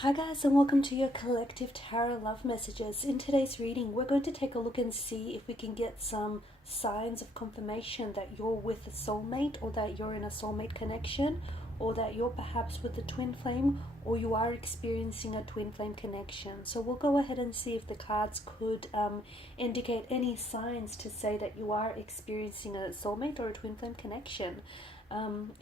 Hi guys, and welcome to your collective tarot love messages. In today's reading, we're going to take a look and see if we can get some signs of confirmation that you're with a soulmate, or that you're in a soulmate connection, or that you're perhaps with a twin flame, or you are experiencing a twin flame connection. So we'll go ahead and see if the cards could indicate any signs to say that you are experiencing a soulmate or a twin flame connection.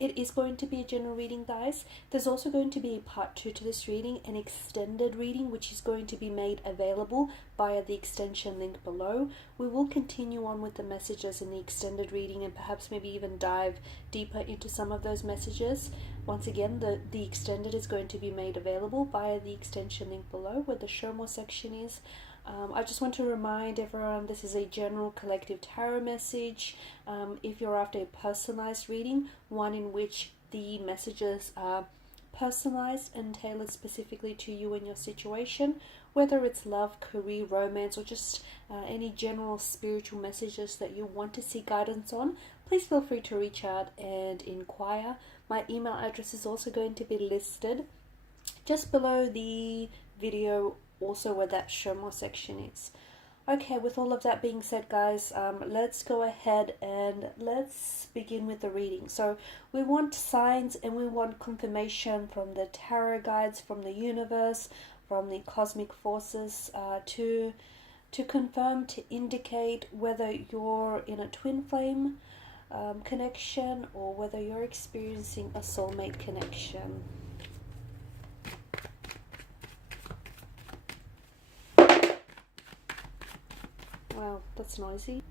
It is going to be a general reading, guys. There's also going to be a part 2 to this reading, an extended reading, which is going to be made available via the extension link below. We will continue on with the messages in the extended reading and perhaps maybe even dive deeper into some of those messages. Once again, the extended is going to be made available via the extension link below, where the show more section is. I just want to remind everyone this is a general collective tarot message. If you're after a personalized reading, one in which the messages are personalized and tailored specifically to you and your situation, whether it's love, career, romance, or just any general spiritual messages that you want to see guidance on, please feel free to reach out and inquire. My email address is also going to be listed just below the video, also where that show more section is. Okay, with all of that being said, guys, let's go ahead and let's begin with the reading. So we want signs and we want confirmation from the tarot guides, from the universe, from the cosmic forces, to confirm, to indicate whether you're in a twin flame connection, or whether you're experiencing a soulmate connection. Wow, that's noisy.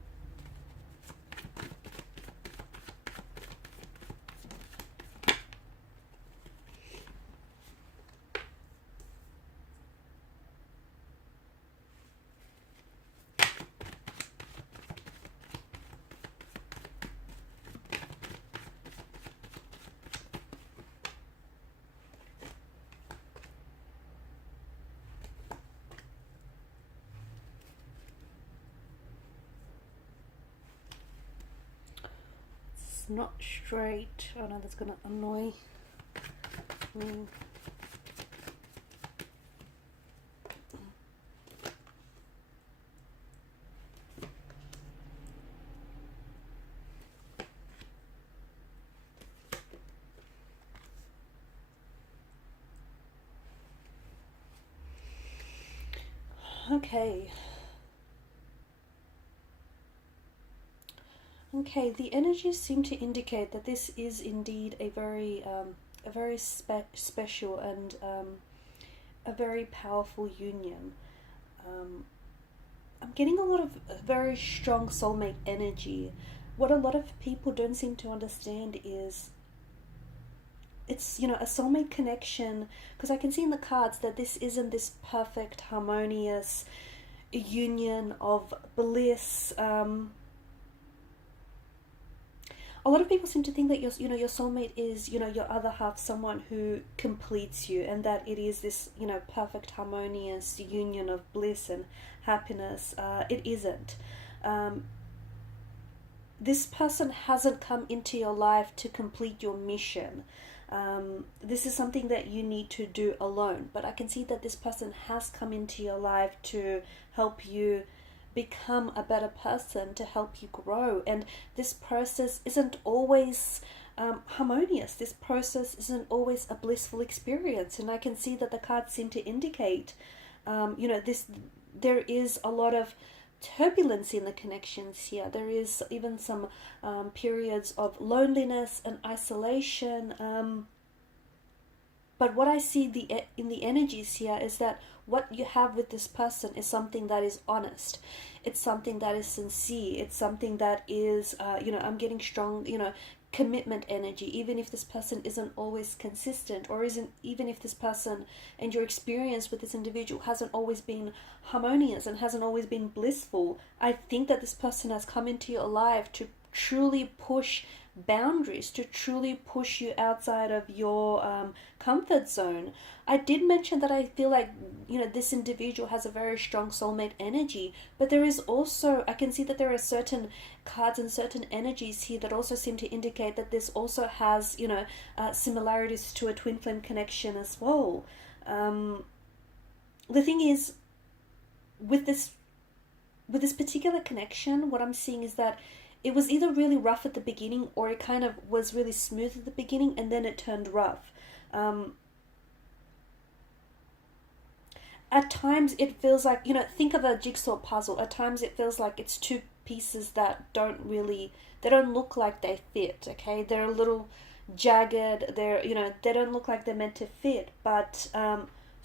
Not straight. Oh no, that's gonna annoy me. Okay. Okay, the energies seem to indicate that this is indeed a very special and a very powerful union. I'm getting a lot of very strong soulmate energy. What a lot of people don't seem to understand is it's, you know, a soulmate connection, because I can see in the cards that this isn't this perfect, harmonious union of bliss. A lot of people seem to think that your soulmate is, your other half, someone who completes you, and that it is this, perfect, harmonious union of bliss and happiness. It isn't. This person hasn't come into your life to complete your mission. This is something that you need to do alone. But I can see that this person has come into your life to help you become a better person, to help you grow. And this process isn't always harmonious. This process isn't always a blissful experience. And I can see that the cards seem to indicate, there is a lot of turbulence in the connections here. There is even some periods of loneliness and isolation. But what I see in the energies here is that what you have with this person is something that is honest. It's something that is sincere. It's something that is, I'm getting strong, commitment energy, even if this person isn't always consistent, or even if this person and your experience with this individual hasn't always been harmonious and hasn't always been blissful. I think that this person has come into your life to truly push boundaries, to truly push you outside of your comfort zone. I did mention that I feel like, this individual has a very strong soulmate energy, but there is also, I can see that there are certain cards and certain energies here that also seem to indicate that this also has, similarities to a twin flame connection as well. The thing is, with this particular connection, what I'm seeing is that it was either really rough at the beginning, or it kind of was really smooth at the beginning and then it turned rough. At times it feels like, you know, think of a jigsaw puzzle. At times it feels like it's two pieces that don't look like they fit, okay? They're a little jagged, they're, you know, they don't look like they're meant to fit, but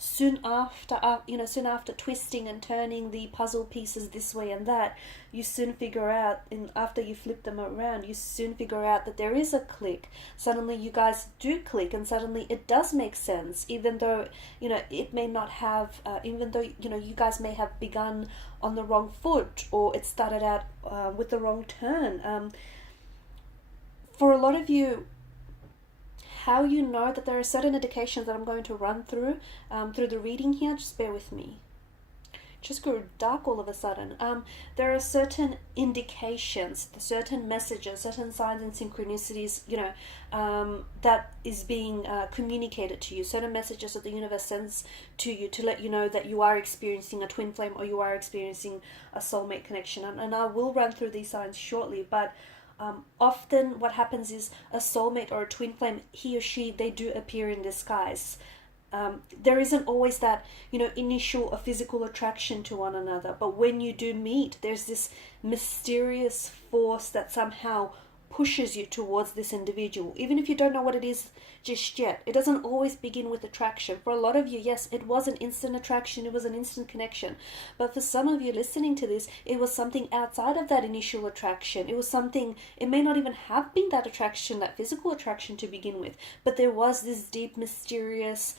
soon after twisting and turning the puzzle pieces this way and that, you soon figure out, after you flip them around, you soon figure out that there is a click. Suddenly you guys do click, and suddenly it does make sense, even though, you know, it may not have, even though, you know, you guys may have begun on the wrong foot, or it started out with the wrong turn. For a lot of you, how you know that there are certain indications that I'm going to run through the reading here, just bear with me. Just grew dark all of a sudden. There are certain indications, certain messages, certain signs and synchronicities, you know, that is being communicated to you. Certain messages that the universe sends to you to let you know that you are experiencing a twin flame, or you are experiencing a soulmate connection. And I will run through these signs shortly, but often what happens is a soulmate or a twin flame, he or she, they do appear in disguise. There isn't always that, you know, initial or physical attraction to one another, but when you do meet, there's this mysterious force that somehow pushes you towards this individual, even if you don't know what it is just yet. It doesn't always begin with attraction. For a lot of you, yes, it was an instant attraction, it was an instant connection, but for some of you listening to this, it was something outside of that initial attraction. It was something, it may not even have been that attraction, that physical attraction to begin with, but there was this deep, mysterious,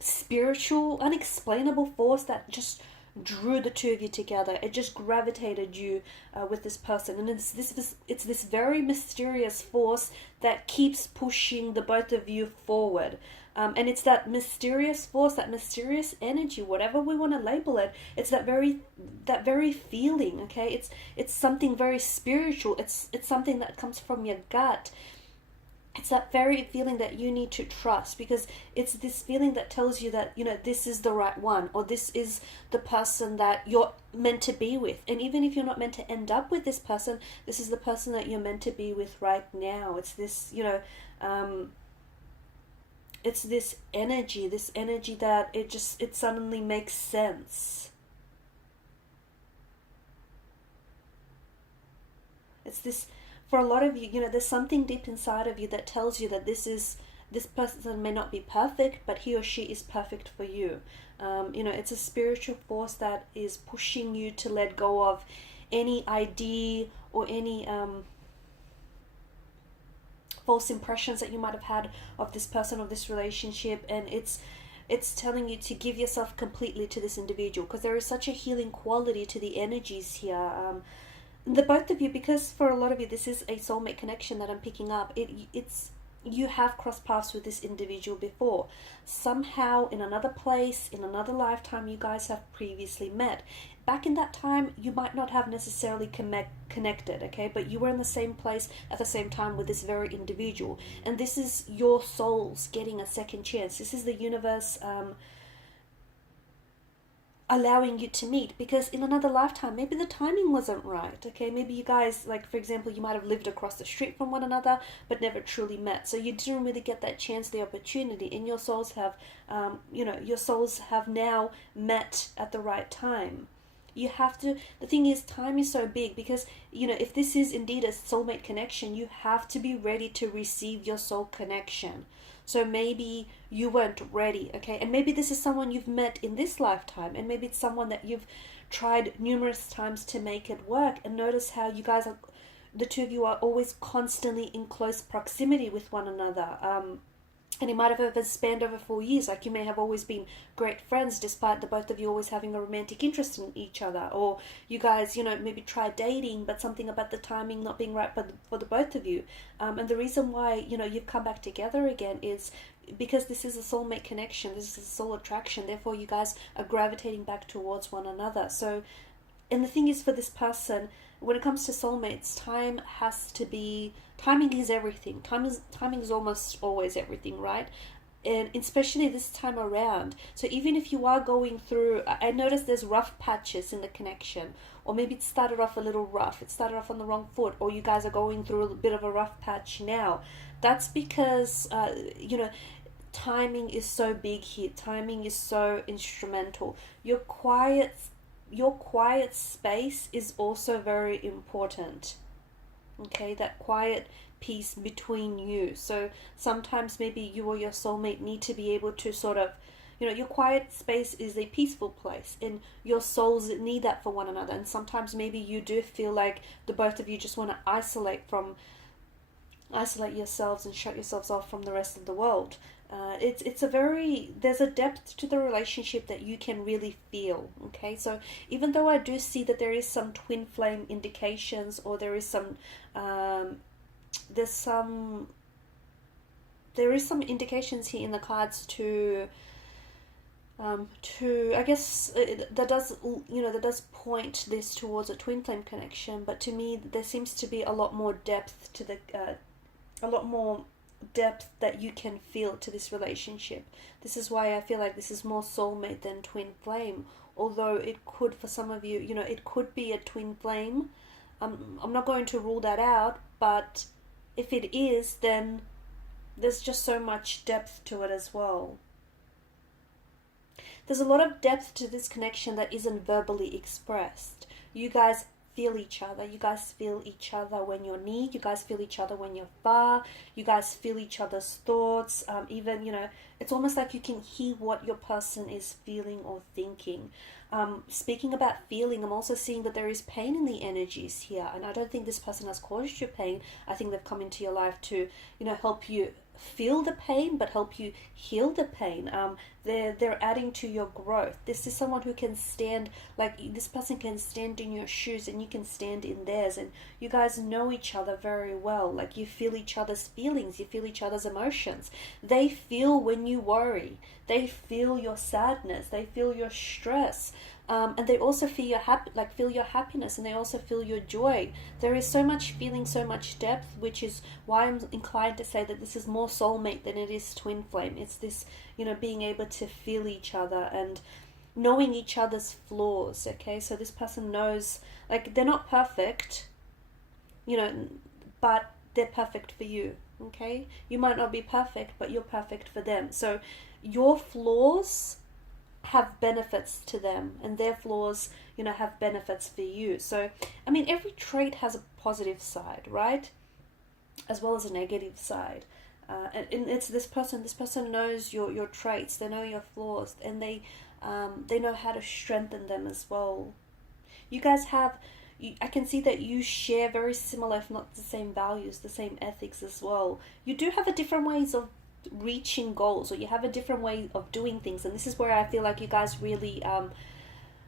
spiritual, unexplainable force that just drew the two of you together. It just gravitated you with this person, and it's this very mysterious force that keeps pushing the both of you forward. And it's that mysterious force, that mysterious energy, whatever we want to label it. It's that very feeling. Okay, it's something very spiritual. It's something that comes from your gut. It's that very feeling that you need to trust, because it's this feeling that tells you that, you know, this is the right one, or this is the person that you're meant to be with. And even if you're not meant to end up with this person, this is the person that you're meant to be with right now. It's this, you know, it's this energy that it suddenly makes sense. It's this, for a lot of you, you know, there's something deep inside of you that tells you that this person may not be perfect, but he or she is perfect for you. You know, it's a spiritual force that is pushing you to let go of any idea or any false impressions that you might have had of this person or this relationship, and it's telling you to give yourself completely to this individual, because there is such a healing quality to the energies here. The both of you, because for a lot of you this is a soulmate connection that I'm picking up, it's you have crossed paths with this individual before. Somehow, in another place, in another lifetime, you guys have previously met. Back in that time, you might not have necessarily connected, okay? But you were in the same place at the same time with this very individual. And this is your souls getting a second chance. This is the universe allowing you to meet, because in another lifetime maybe the timing wasn't right, okay? Maybe you guys, like for example, you might have lived across the street from one another but never truly met, so you didn't really get that chance, the opportunity, and your souls have you know, your souls have now met at the right time. You have to, the thing is, time is so big, because, you know, if this is indeed a soulmate connection, you have to be ready to receive your soul connection. So maybe you weren't ready, okay? And maybe this is someone you've met in this lifetime, and maybe it's someone that you've tried numerous times to make it work. And notice how you guys are, the two of you are always constantly in close proximity with one another. And it might have spanned over 4 years. Like, you may have always been great friends despite the both of you always having a romantic interest in each other. Or you guys, you know, maybe tried dating, but something about the timing not being right for the both of you. And the reason why, you know, you've come back together again is because this is a soulmate connection. This is a soul attraction. Therefore, you guys are gravitating back towards one another. So, and the thing is, for this person, when it comes to soulmates, timing is everything. Timing is almost always everything, right? and especially this time around. So even if you are going through, I notice there's rough patches in the connection, or maybe it started off a little rough, it started off on the wrong foot, or you guys are going through a bit of a rough patch now. That's because timing is so big here. Timing is so instrumental. Your quiet space is also very important. Okay, that quiet peace between you. So sometimes maybe you or your soulmate need to be able to sort of, your quiet space is a peaceful place, and your souls need that for one another. And sometimes maybe you do feel like the both of you just want to isolate yourselves and shut yourselves off from the rest of the world. There's a depth to the relationship that you can really feel. Okay, so even though I do see that there is some twin flame indications, or there is some indications here in the cards to I guess that does point this towards a twin flame connection. But to me, there seems to be a lot more depth to that you can feel to this relationship. This is why I feel like this is more soulmate than twin flame. Although it could, for some of you, it could be a twin flame. I'm not going to rule that out, but if it is, then there's just so much depth to it as well. There's a lot of depth to this connection that isn't verbally expressed. You guys feel each other. You guys feel each other when you're near. You guys feel each other when you're far. You guys feel each other's thoughts. Even, it's almost like you can hear what your person is feeling or thinking. Speaking about feeling, I'm also seeing that there is pain in the energies here. And I don't think this person has caused you pain. I think they've come into your life to, help you feel the pain, but help you heal the pain. They're adding to your growth. This is someone who can stand, like this person can stand in your shoes and you can stand in theirs, and you guys know each other very well. Like you feel each other's feelings, you feel each other's emotions. They feel when you worry, they feel your sadness, they feel your stress. And they also feel your happiness, and they also feel your joy. There is so much feeling, so much depth, which is why I'm inclined to say that this is more soulmate than it is twin flame. It's this, being able to feel each other and knowing each other's flaws. Okay, so this person knows, like, they're not perfect, but they're perfect for you. Okay, you might not be perfect, but you're perfect for them. So your flaws have benefits to them, and their flaws, have benefits for you. So, every trait has a positive side, right? As well as a negative side. And it's this person knows your traits, they know your flaws, and they know how to strengthen them as well. You guys I can see that you share very similar, if not the same values, the same ethics as well. You do have a different ways of reaching goals, or you have a different way of doing things, and this is where I feel like you guys really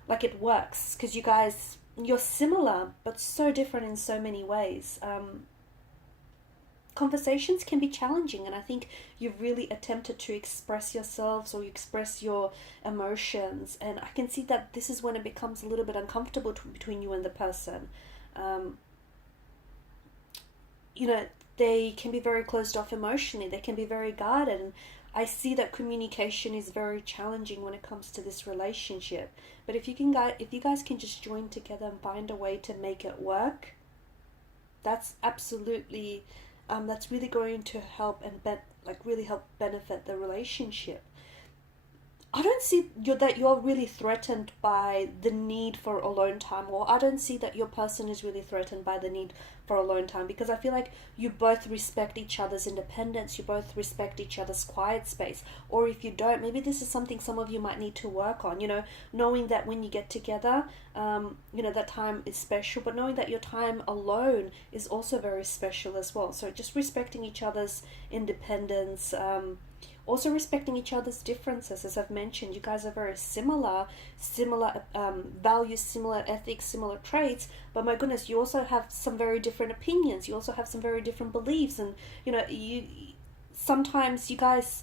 like it works, because you're similar but so different in so many ways. Conversations can be challenging, and I think you've really attempted to express yourselves, or you express your emotions, and I can see that this is when it becomes a little bit uncomfortable between you and the person. They can be very closed off emotionally, they can be very guarded, and I see that communication is very challenging when it comes to this relationship. But if you guys can just join together and find a way to make it work, that's absolutely that's really going to help and really help benefit the relationship. I don't see that you're really threatened by the need for alone time, or I don't see that your person is really threatened by the need for alone time, because I feel like you both respect each other's independence, you both respect each other's quiet space. Or if you don't, maybe this is something some of you might need to work on, knowing that when you get together, that time is special, but knowing that your time alone is also very special as well. So just respecting each other's independence, also respecting each other's differences. As I've mentioned, you guys are very similar values, similar ethics, similar traits, but my goodness, you also have some very different opinions, you also have some very different beliefs, and sometimes you guys,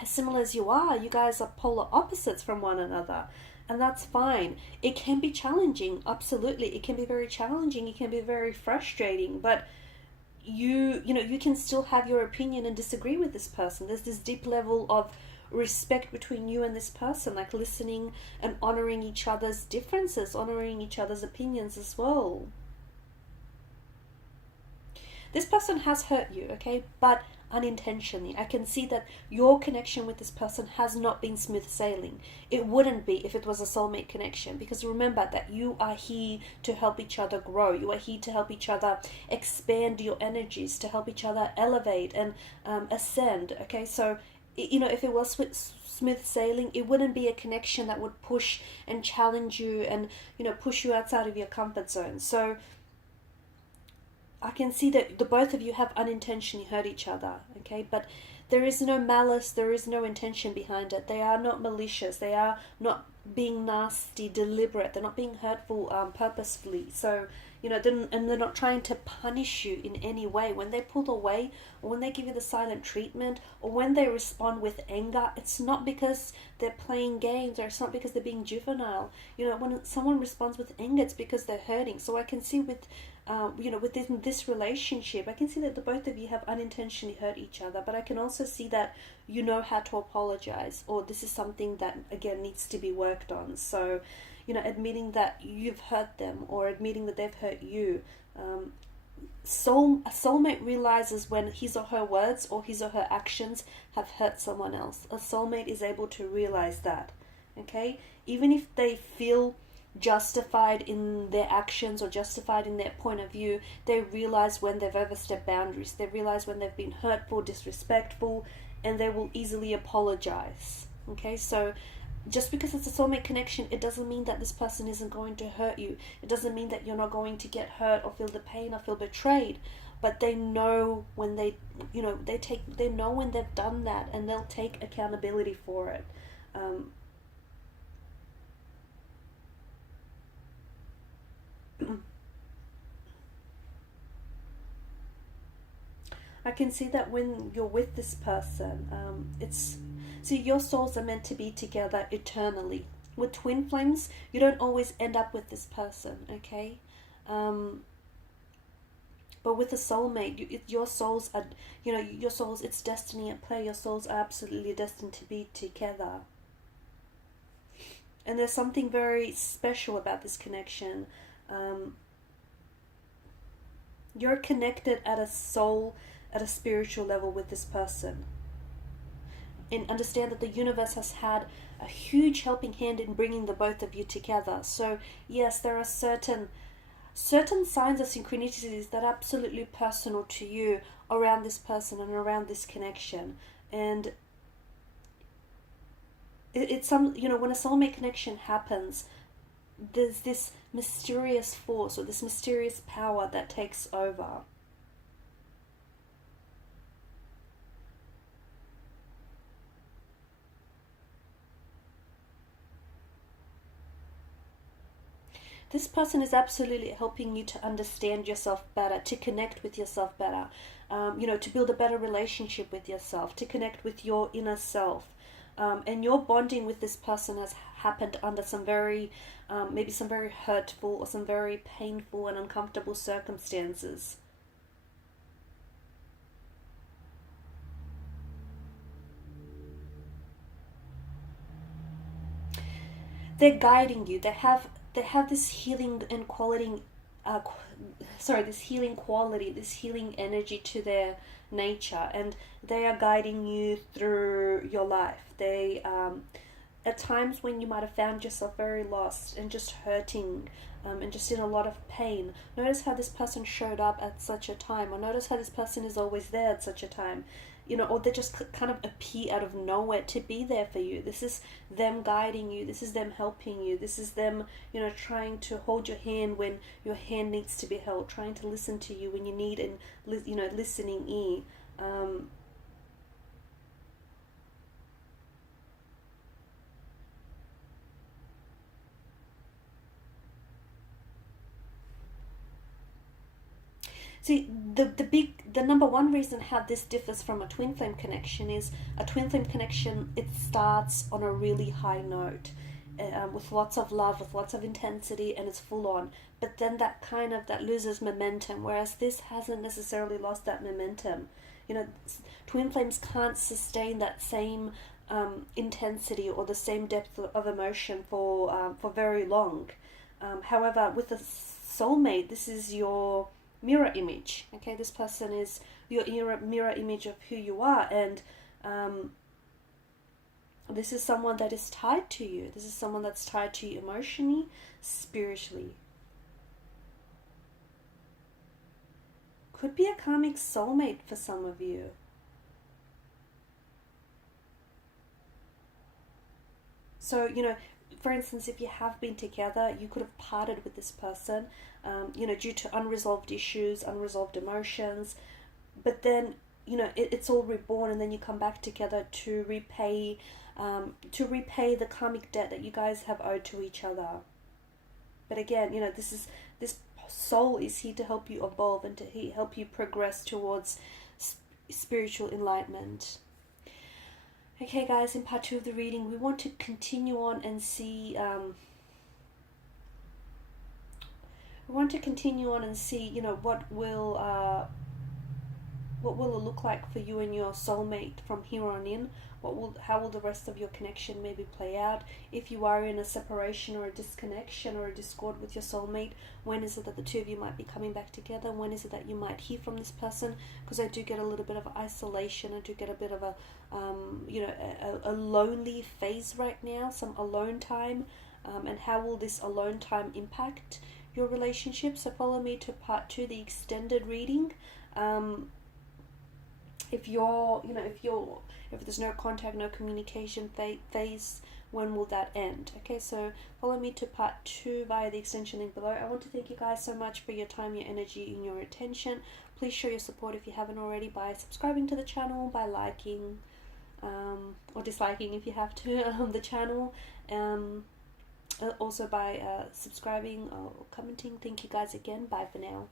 as similar as you are, you guys are polar opposites from one another, and that's fine. It can be challenging, absolutely, it can be very challenging, it can be very frustrating, but you can still have your opinion and disagree with this person. There's this deep level of respect between you and this person, like listening and honoring each other's differences, honoring each other's opinions as well. This person has hurt you, okay, but unintentionally. I can see that your connection with this person has not been smooth sailing. It wouldn't be if it was a soulmate connection, because remember that you are here to help each other grow. You are here to help each other expand your energies, to help each other elevate and ascend, okay? So, if it was smooth sailing, it wouldn't be a connection that would push and challenge you and, push you outside of your comfort zone. So I can see that the both of you have unintentionally hurt each other, okay? But there is no malice, there is no intention behind it. They are not malicious, they are not being nasty, deliberate, they're not being hurtful purposefully. So, they're not trying to punish you in any way. When they pull away, or when they give you the silent treatment, or when they respond with anger, it's not because they're playing games, or it's not because they're being juvenile. When someone responds with anger, it's because they're hurting. So I can see with within this relationship, I can see that the both of you have unintentionally hurt each other, but I can also see that you know how to apologize, or this is something that, again, needs to be worked on. So, admitting that you've hurt them, or admitting that they've hurt you. A soulmate realizes when his or her words or his or her actions have hurt someone else. A soulmate is able to realize that, okay? Even if they feel justified in their actions or justified in their point of view, they realize when they've overstepped boundaries. They realize when they've been hurtful, disrespectful, and they will easily apologize. Okay, so just because it's a soulmate connection, it doesn't mean that this person isn't going to hurt you. It doesn't mean that you're not going to get hurt or feel the pain or feel betrayed. But they know when they know when they've done that, and they'll take accountability for it. I can see that when you're with this person, your souls are meant to be together eternally. With twin flames, you don't always end up with this person, okay? But with a soulmate, your souls are, it's destiny at play. Your souls are absolutely destined to be together. And there's something very special about this connection. You're connected at a spiritual level with this person. And understand that the universe has had a huge helping hand in bringing the both of you together. So yes, there are certain signs of synchronicities that are absolutely personal to you around this person and around this connection. And it's when a soulmate connection happens, there's this mysterious force or this mysterious power that takes over. This person is absolutely helping you to understand yourself better, to connect with yourself better, to build a better relationship with yourself, to connect with your inner self. And your bonding with this person has happened under some very, maybe some very hurtful or some very painful and uncomfortable circumstances. They're guiding you. They have this healing and quality, this healing quality, this healing energy to their nature, and they are guiding you through your life. They, at times when you might have found yourself very lost and just hurting, and just in a lot of pain, notice how this person showed up at such a time, or notice how this person is always there at such a time. Or they just kind of appear out of nowhere to be there for you. This is them guiding you. This is them helping you. This is them, trying to hold your hand when your hand needs to be held, trying to listen to you when you need an, listening ear. See, the number one reason how this differs from a twin flame connection is a twin flame connection, it starts on a really high note. with lots of love, with lots of intensity, and it's full on. But then that loses momentum, whereas this hasn't necessarily lost that momentum. You know, twin flames can't sustain that same intensity or the same depth of emotion for very long. However, with a soulmate, this is your mirror image. Okay, this person is your mirror image of who you are, and this is someone that is tied to you. This is someone that's tied to you emotionally, spiritually. Could be a karmic soulmate for some of you. So, you know, for instance, if you have been together, you could have parted with this person, you know, due to unresolved issues, unresolved emotions. But then, you know, it's all reborn, and then you come back together to repay the karmic debt that you guys have owed to each other. But again, you know, this soul is here to help you evolve and to help you progress towards spiritual enlightenment. Okay, guys, in part 2 of the reading, we want to continue on and see. You know, what will it look like for you and your soulmate from here on in? How will the rest of your connection maybe play out? If you are in a separation or a disconnection or a discord with your soulmate, when is it that the two of you might be coming back together? When is it that you might hear from this person? Because I do get a little bit of isolation. I do get a bit of a a lonely phase right now, some alone time. And how will this alone time impact your relationship? So follow me to part 2, the extended reading. If there's no contact, no communication phase, when will that end? Okay, so follow me to part 2 via the extension link below. I want to thank you guys so much for your time, your energy, and your attention. Please show your support if you haven't already by subscribing to the channel, by liking or disliking if you have to the channel, also by subscribing or commenting. Thank you guys again. Bye for now.